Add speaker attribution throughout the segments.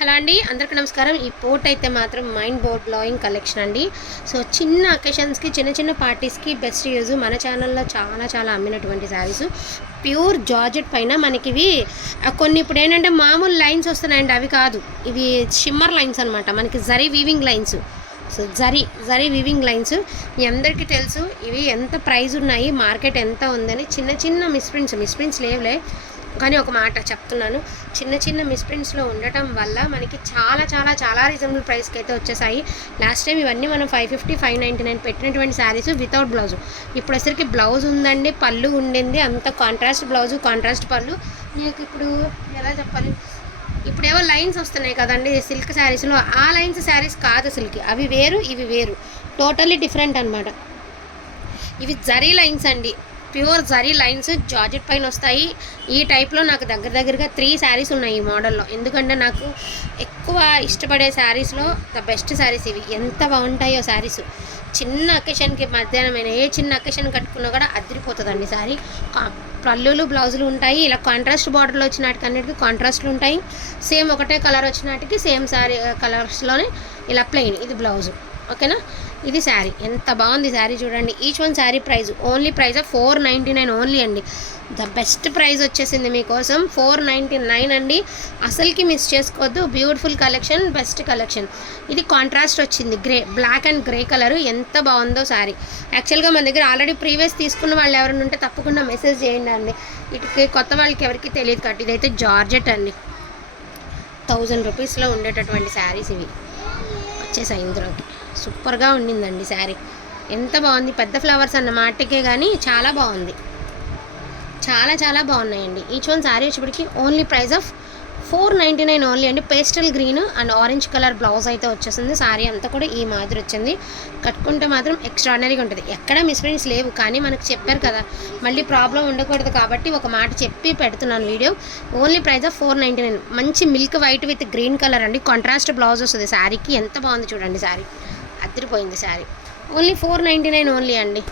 Speaker 1: Hello అండి అందరికీ నమస్కారం. ఈ పోర్ట్ అయితే మాత్రం మైండ్ బోర్డ్ బ్లాయింగ్ కలెక్షన్ అండి. సో చిన్న అకేషన్స్కి చిన్న చిన్న పార్టీస్కి బెస్ట్ యూజ్. మన ఛానల్లో చాలా చాలా అమ్మినటువంటి శారీస్. ప్యూర్ జార్జెట్ పైన మనకి ఇవి కొన్ని ఇప్పుడు ఏంటంటే మామూలు లైన్స్ వస్తున్నాయండి. అవి కాదు. ఇవి షిమ్మర్ లైన్స్ అనమాట మనకి zari weaving lines. So zari zari weaving lines. మీ అందరికీ తెలుసు ఇవి ఎంత ప్రైస్ ఉన్నాయి మార్కెట్ ఎంత ఉందని చిన్న చిన్న మిస్ప్రింట్స్ మిస్ప్రింట్స్ లేవులే. కానీ ఒక మాట చెప్తున్నాను. చిన్న చిన్న మిస్ప్రింట్స్లో ఉండటం వల్ల మనకి చాలా చాలా చాలా రీజనబుల్ ప్రైస్కి అయితే వచ్చేసాయి. లాస్ట్ టైం ఇవన్నీ మనం five fifty five ninety nine పెట్టినటువంటి శారీస్ వితౌట్ బ్లౌజ్ ఇప్పుడు వచ్చరికి బ్లౌజ్ ఉందండి పళ్ళు ఉండింది అంత కాంట్రాస్ట్ బ్లౌజ్ కాంట్రాస్ట్ పళ్ళు. మీకు ఇప్పుడు ఎలా చెప్పాలి? ఇప్పుడేవో లైన్స్ వస్తున్నాయి కదండి సిల్క్ శారీస్లో ఆ లైన్స్ శారీస్ కాదు సిల్క్ అవి వేరు ఇవి వేరు. టోటల్లీ డిఫరెంట్ అనమాట ఇవి జరీ లైన్స్ అండి. ప్యూర్ జరీ లైన్స్ జార్జెట్ పైన వస్తాయి. ఈ టైప్లో నాకు దగ్గర దగ్గరగా త్రీ శారీస్ ఉన్నాయి ఈ మోడల్లో. ఎందుకంటే నాకు ఎక్కువ ఇష్టపడే శారీస్లో ద బెస్ట్ శారీస్ ఇవి. ఎంత బాగుంటాయో శారీస్ చిన్న అకేషన్కి మధ్యాహ్నం అయినా ఏ చిన్న అకేషన్ కట్టుకున్నా కూడా అదిరిపోతుందండి శారీ పళ్ళులు బ్లౌజులు ఉంటాయి. ఇలా కాంట్రాస్ట్ బార్డర్లో వచ్చినాటికి అన్నిటికీ కాంట్రాస్ట్లు ఉంటాయి. సేమ్ ఒకటే కలర్ వచ్చినాటికి సేమ్ శారీ కలర్స్లోనే ఇలా ప్లెయిన్ ఇది బ్లౌజు. ఓకేనా? ఇది శారీ. ఎంత బాగుంది శారీ చూడండి. Each one sari price. Only price four ninety nine only అండి. ద బెస్ట్ ప్రైస్ వచ్చేసింది మీకోసం. ఫోర్ నైంటీ నైన్ అండి. అసలుకి మిస్ చేసుకోవద్దు. బ్యూటిఫుల్ కలెక్షన్ బెస్ట్ కలెక్షన్ ఇది కాంట్రాస్ట్ వచ్చింది. Grey black and grey colour ఎంత బాగుందో శారీ. యాక్చువల్గా మన దగ్గర ఆల్రెడీ ప్రీవియస్ తీసుకున్న వాళ్ళు ఎవరైనా ఉంటే తప్పకుండా మెసేజ్ చేయండి అండి. ఇటుకి కొత్త వాళ్ళకి ఎవరికి తెలియదు కాబట్టి ఇదైతే జార్జెట్ అండి. థౌజండ్ రూపీస్లో ఉండేటటువంటి శారీస్ ఇవి. వచ్చేసాయి ఇందులోకి. సూపర్గా ఉండిందండి శారీ. ఎంత బాగుంది. పెద్ద ఫ్లవర్స్ అన్న మాటకే కానీ చాలా బాగుంది. చాలా చాలా బాగున్నాయండి. ఈచ్ వన్ శారీ వచ్చేప్పటికి only price of four ninety nine only అండి. Pastel green and orange colour blouse అయితే వచ్చేసింది. శారీ అంతా కూడా ఈ మాదిరి వచ్చింది. కట్టుకుంటే మాత్రం ఎక్స్ట్రాడినరీగా ఉంటుంది. ఎక్కడ మిస్ప్రింట్స్ లేవు. కానీ మనకు చెప్పారు కదా మళ్ళీ ప్రాబ్లం ఉండకూడదు కాబట్టి ఒక మాట చెప్పి పెడుతున్నాను video. Only price of four ninety nine. మంచి milk white with green colour అండి. కాంట్రాస్ట్ బ్లౌజ్ వస్తుంది శారీకి. ఎంత బాగుంది చూడండి శారీ. అదిరిపోయింది sari. Only four ninety nine only అండి.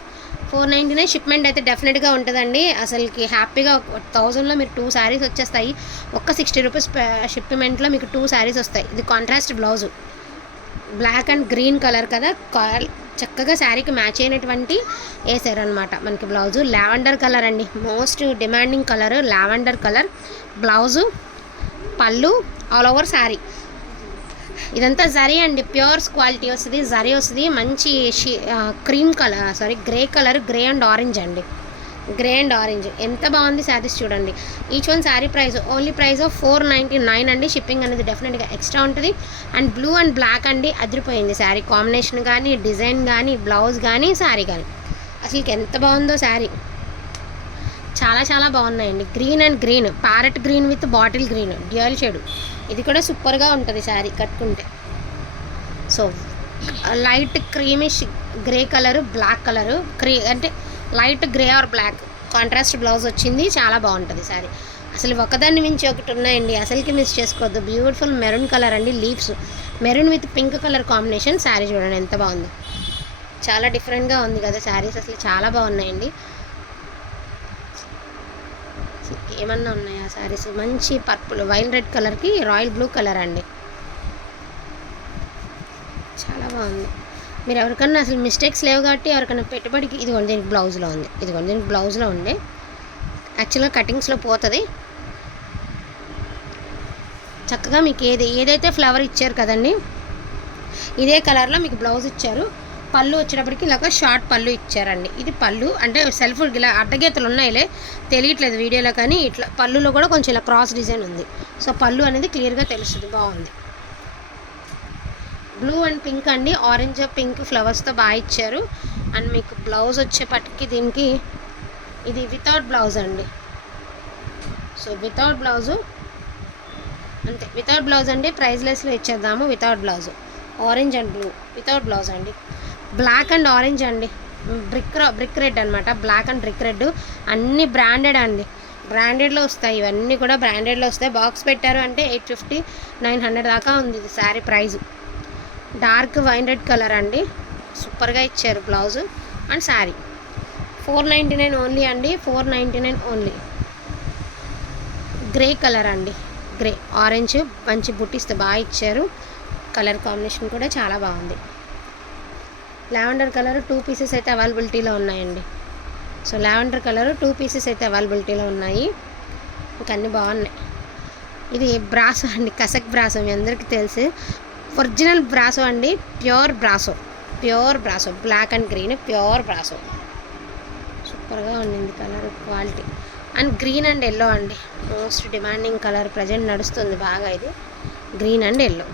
Speaker 1: ఫోర్ నైంటీ నైన్ షిప్మెంట్ అయితే డెఫినెట్గా ఉంటుందండి. అసలుకి హ్యాపీగా థౌజండ్లో మీరు టూ శారీస్ వచ్చేస్తాయి. ఒక్క సిక్స్టీ రూపీస్ షిప్మెంట్లో మీకు టూ శారీస్ వస్తాయి. ఇది contrast blouse black and green colour కదా. చక్కగా శారీకి మ్యాచ్ అయినటువంటి వేసారు అనమాట మనకి బ్లౌజు లావెండర్ కలర్ అండి. Most demanding colour lavender colour. Blouse పళ్ళు. All over sari. ఇదంతా జరీ అండి ప్యూర్స్ క్వాలిటీ వస్తుంది జరీ వస్తుంది మంచి cream colour sari grey colour grey and orange అండి. Grey and orange. ఎంత బాగుంది శారీస్ చూడండి. Each one sari price only price of four ninety nine అండి. షిప్పింగ్ అనేది డెఫినెట్గా ఎక్స్ట్రా ఉంటుంది. అండ్ బ్లూ అండ్ బ్లాక్ అండి అదిరిపోయింది శారీ. కాంబినేషన్ కానీ డిజైన్ కానీ బ్లౌజ్ కానీ శారీ కానీ. అసలు ఎంత బాగుందో శారీ. చాలా చాలా బాగున్నాయండి. Green and green parrot green with bottle green dual shade. ఇది కూడా సూపర్గా ఉంటుంది శారీ కట్టుకుంటే. So light creamish grey colour black colour క్రీ అంటే light grey or black contrast blouse వచ్చింది. చాలా బాగుంటుంది శారీ. అసలు ఒకదాన్ని మించి ఒకటి ఉన్నాయండి. అసలుకి మిస్ చేసుకోవద్దు. బ్యూటిఫుల్ మెరూన్ కలర్ అండి. Leaves maroon with pink colour combination sari చూడండి. ఎంత బాగుందో. చాలా డిఫరెంట్గా ఉంది కదా శారీస్. అసలు చాలా బాగున్నాయండి. ఏమన్నా ఉన్నాయా శారీస్ మంచి పర్పుల్ వైన్ రెడ్ కలర్కి రాయల్ బ్లూ కలర్ అండి. చాలా బాగుంది. మీరు ఎవరికన్నా అసలు మిస్టేక్స్ లేవు కాబట్టి ఎవరికైనా పెట్టుబడికి ఇదిగోండి దీనికి బ్లౌజ్లో ఉంది. ఇదిగోండి దీనికి బ్లౌజ్లో ఉంది. యాక్చువల్గా కటింగ్స్లో పోతుంది. చక్కగా మీకు ఏది ఏదైతే ఫ్లవర్ ఇచ్చారు కదండి ఇదే కలర్లో మీకు బ్లౌజ్ ఇచ్చారు. పళ్ళు వచ్చేటప్పటికి ఇలాగ షార్ట్ పళ్ళు ఇచ్చారండి. ఇది పళ్ళు అంటే సెల్ఫ్ ఇలా అడ్డగీతలు ఉన్నాయిలే తెలియట్లేదు వీడియోలో కానీ ఇట్లా పళ్ళులో కూడా కొంచెం ఇలా క్రాస్ డిజైన్ ఉంది. సో పళ్ళు అనేది క్లియర్గా తెలుస్తుంది బాగుంది. బ్లూ అండ్ పింక్ అండి ఆరెంజ్ పింక్ ఫ్లవర్స్తో బాగా ఇచ్చారు. అండ్ మీకు బ్లౌజ్ వచ్చేపటికి దీనికి ఇది వితౌట్ బ్లౌజ్ అండి. సో వితౌట్ బ్లౌజు అంతే. వితౌట్ బ్లౌజ్ అండి ప్రైజ్లెస్లో ఇచ్చేద్దాము without blouse orange and blue without blouse అండి. బ్లాక్ అండ్ ఆరెంజ్ అండి. బ్రిక్ బ్రిక్ రెడ్ అనమాట బ్లాక్ అండ్ బ్రిక్ రెడ్. అన్ని బ్రాండెడ్ అండి. బ్రాండెడ్లో వస్తాయి. ఇవన్నీ కూడా బ్రాండెడ్లో వస్తాయి. బాక్స్ పెట్టారు అంటే ఎయిట్ ఫిఫ్టీ నైన్ హండ్రెడ్ దాకా ఉంది ఇది sari price dark wine red colour అండి. సూపర్గా ఇచ్చారు blouse and sari. Four ninety nine only అండి. Four ninety nine only. Grey colour అండి. Grey orange. మంచి బుట్టిస్తే బాగా ఇచ్చారు. కలర్ కాంబినేషన్ కూడా చాలా బాగుంది. లావెండర్ కలర్ టూ పీసెస్ అయితే అవైలబిలిటీలో ఉన్నాయండి. So lavender colour two pieces అయితే అవైలబిలిటీలో ఉన్నాయి. ఇంకా అన్నీ బాగున్నాయి. ఇది బ్రాసో అండి కసక్ బ్రాసో మీ అందరికీ తెలుసు. ఒరిజినల్ బ్రాసో అండి pure brasso. Pure brasso black and green pure brasso. సూపర్గా ఉండింది colour quality. And green and yellow అండి. మోస్ట్ డిమాండింగ్ కలర్ ప్రజెంట్ నడుస్తుంది బాగా ఇది. Green and yellow.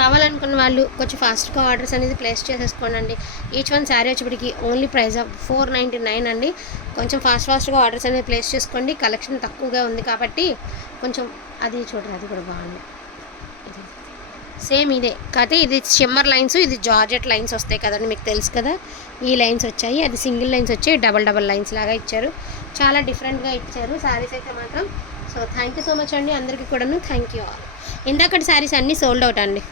Speaker 1: కావాలనుకున్న వాళ్ళు కొంచెం ఫాస్ట్గా ఆర్డర్స్ అనేది ప్లేస్ చేసేసుకోండి ఈచ్ వన్ శారీ వచ్చేప్పటికి only price of four ninety nine అండి. కొంచెం ఫాస్ట్ ఫాస్ట్గా ఆర్డర్స్ అనేది ప్లేస్ చేసుకోండి. కలెక్షన్ తక్కువగా ఉంది కాబట్టి కొంచెం అది చూడండి అది కూడా బాగుంది. ఇది సేమ్ ఇదే. కాకపోతే ఇది షిమ్మర్ లైన్స్ ఇది జార్జెట్ లైన్స్ వస్తాయి కదండి మీకు తెలుసు కదా. ఈ లైన్స్ వచ్చాయి. అది సింగిల్ లైన్స్ వచ్చాయి డబల్ డబల్ లైన్స్ లాగా ఇచ్చారు. చాలా డిఫరెంట్గా ఇచ్చారు శారీస్ అయితే మాత్రం. So thank you so much అండి అందరికీ కూడాను. Thank you all. ఇందాకటి శారీస్ అన్నీ సోల్డ్ అవుట్ అండి.